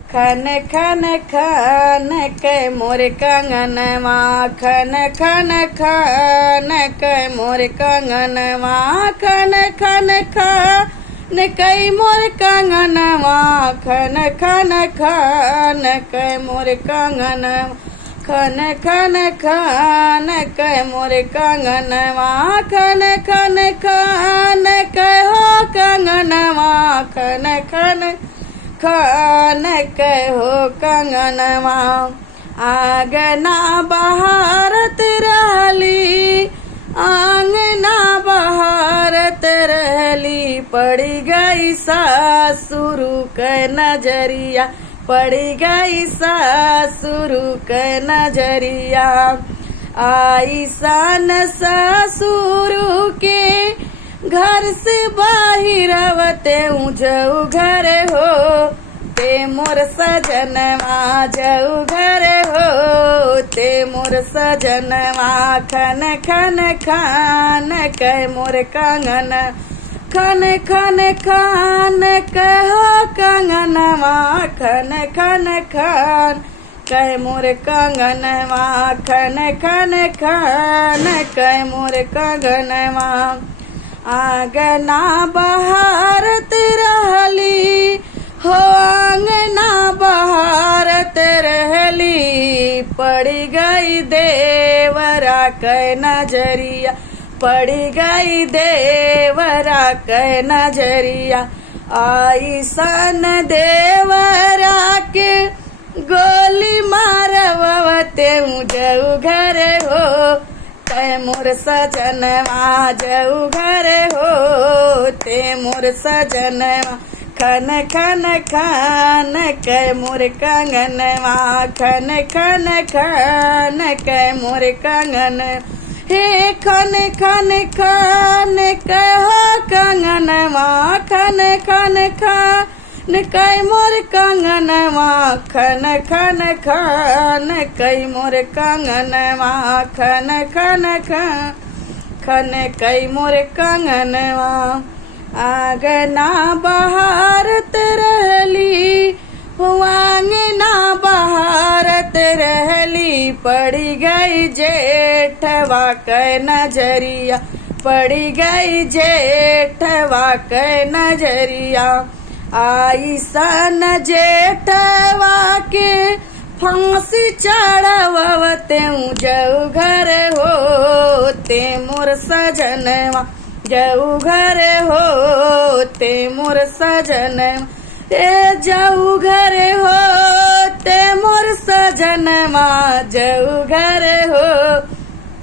खन खन खन के मोर कंगनवा खन खन खन के मोर कंगनवा खन खन खन के मोर कंगनवा खन खन खन के मोर कंगनवा खन खन खन के मोर कंगनवा खन खन खन के हो कंगनवा खन खन खन के हो कंगनवा आंगना बहारत रहली आंगना बहारत रहली पड़ी गई सासुरु के नजरिया पड़ी गई सासुरु के नजरिया आई सन ससुरु के घर से बाहिर आवते जाऊ घर हो ते मोर सजनवा जाऊ घर हो ते मोर सजनवा खन खन खान के मोर कंगन खन खन खान के हो कंगनवा खन खन खान के मोर कंगनवा खन खन खान के मोर कंगनवा आंगना बहारत रहली हो आंगना बहारत रहली पड़ी गई देवरा के नजरिया पड़ी गई देवरा के नजरिया आई सन देवरा के गोली मारवते जाऊ घर हो ते मोर सजनवा जाऊ घर हो ते मोर सजनवा खन खन खान के मोर कंगनवा खन खन खान के मोर कंगन हे खन खन खान के हो कंगनवा खन खन खान के मोर कंगनवा खन खन खान के मोर कंगनवा खन खन खन के मोर कंगनवा आंगना बहारत रहली आंगना बहारत रहली पड़ी गई जेठवा के नजरिया पड़ी गई जेठवा के नजरिया आई सन जेठवा के फांसी चढ़वते जाऊ घर हो ते मोर सजनवा जाऊ घर हो ते मोर सजनवा ते जाऊ घर हो ते मोर सजनवा जाऊ घर हो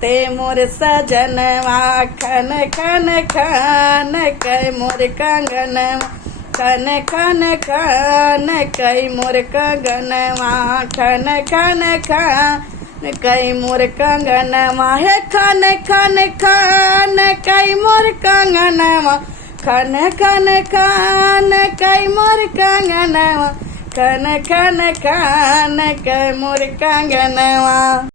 ते मोर सजनवा खन खन खान के मोर कंगनवा खन खन खान के मोर कंगनवा खन खन खान के मोर कंगनवा हे खन खन खान के मोर कंगनवा खन खन खान के मोर कंगनवा खन खन खान के मोर कंगनवा।